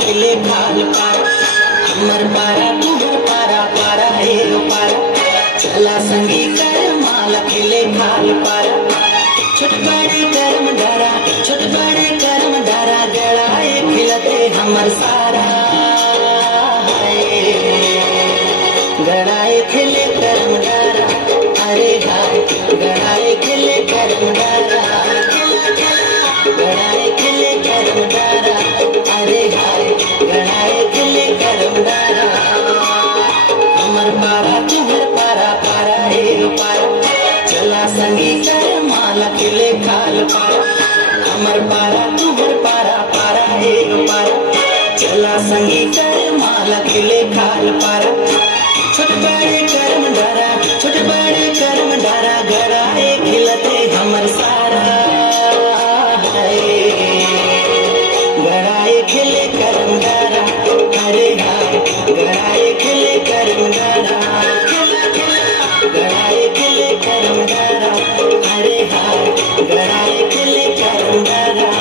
खिले खाल पारा हमर पारा तुहर पारा पारा हे पारा चला संगी कर माला खिले खाल पारा छोट बड़े कर्म डारा छोट बड़े कर्म डारा गड़ाए खिलते हमर सारा गड़ाए खिले कर्म डारा अरे हाय गड़ाए खिले कर्म डारा गड़ाए खिले कर्म डारा अरे हाय गड़ाए खिले कर्म डारा हमर पारा तुहर पारा पारा हे पारा चला संगी कर माला खिले खाल पारा हमर पारा तुहर पारा पारा हे पारा चला संगी कर माला खिले खाल पारा छोट बड़े कर्म डारा छोट बड़े कर्म डारा गड़ाए खिलते हमर सारा गड़ाए खिले कर्म डारा अरे हाय गड़ाए खिले कर्म डारा गड़ाए खिले कर्म डारा अरे हाय गड़ाए खिले कर्म डारा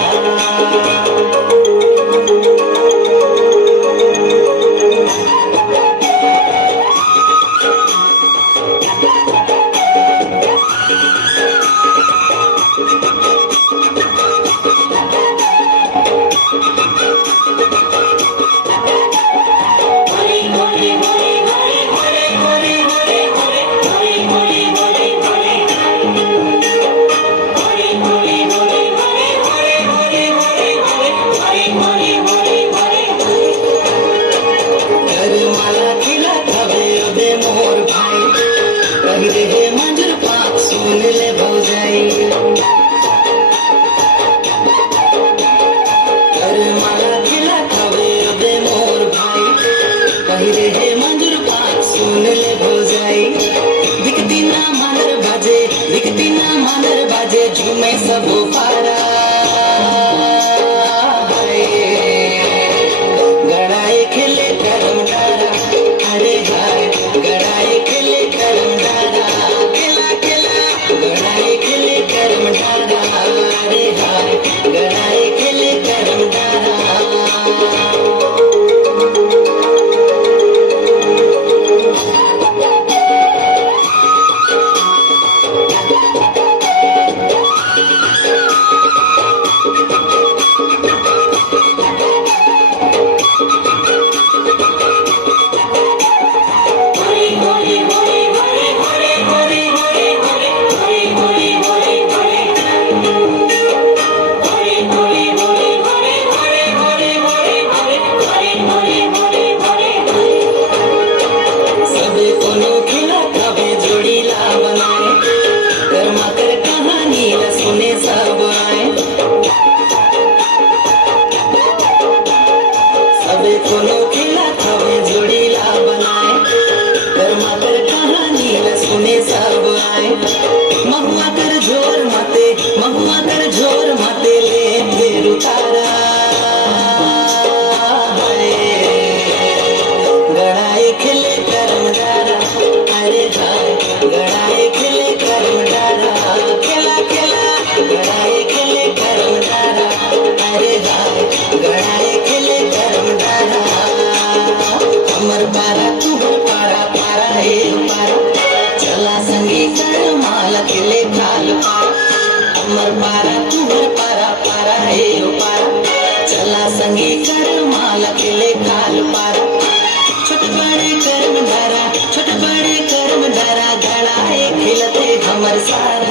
झूमे सब पारा गड़ाए खिले कर्म डारा अरे हाय गड़ाए खिले कर्म डारा खिला खिला गड़ाए खिले कर्म डारा अरे हाय गड़ाए खिले कर्म डारा हमर पारा तुहर पारा पारा हे पारा चला संगी कर माला खिले खाल पारा छोट बड़े कर्म डारा छोट बड़े कर्म डारा गड़ाए खिलते हमर सारा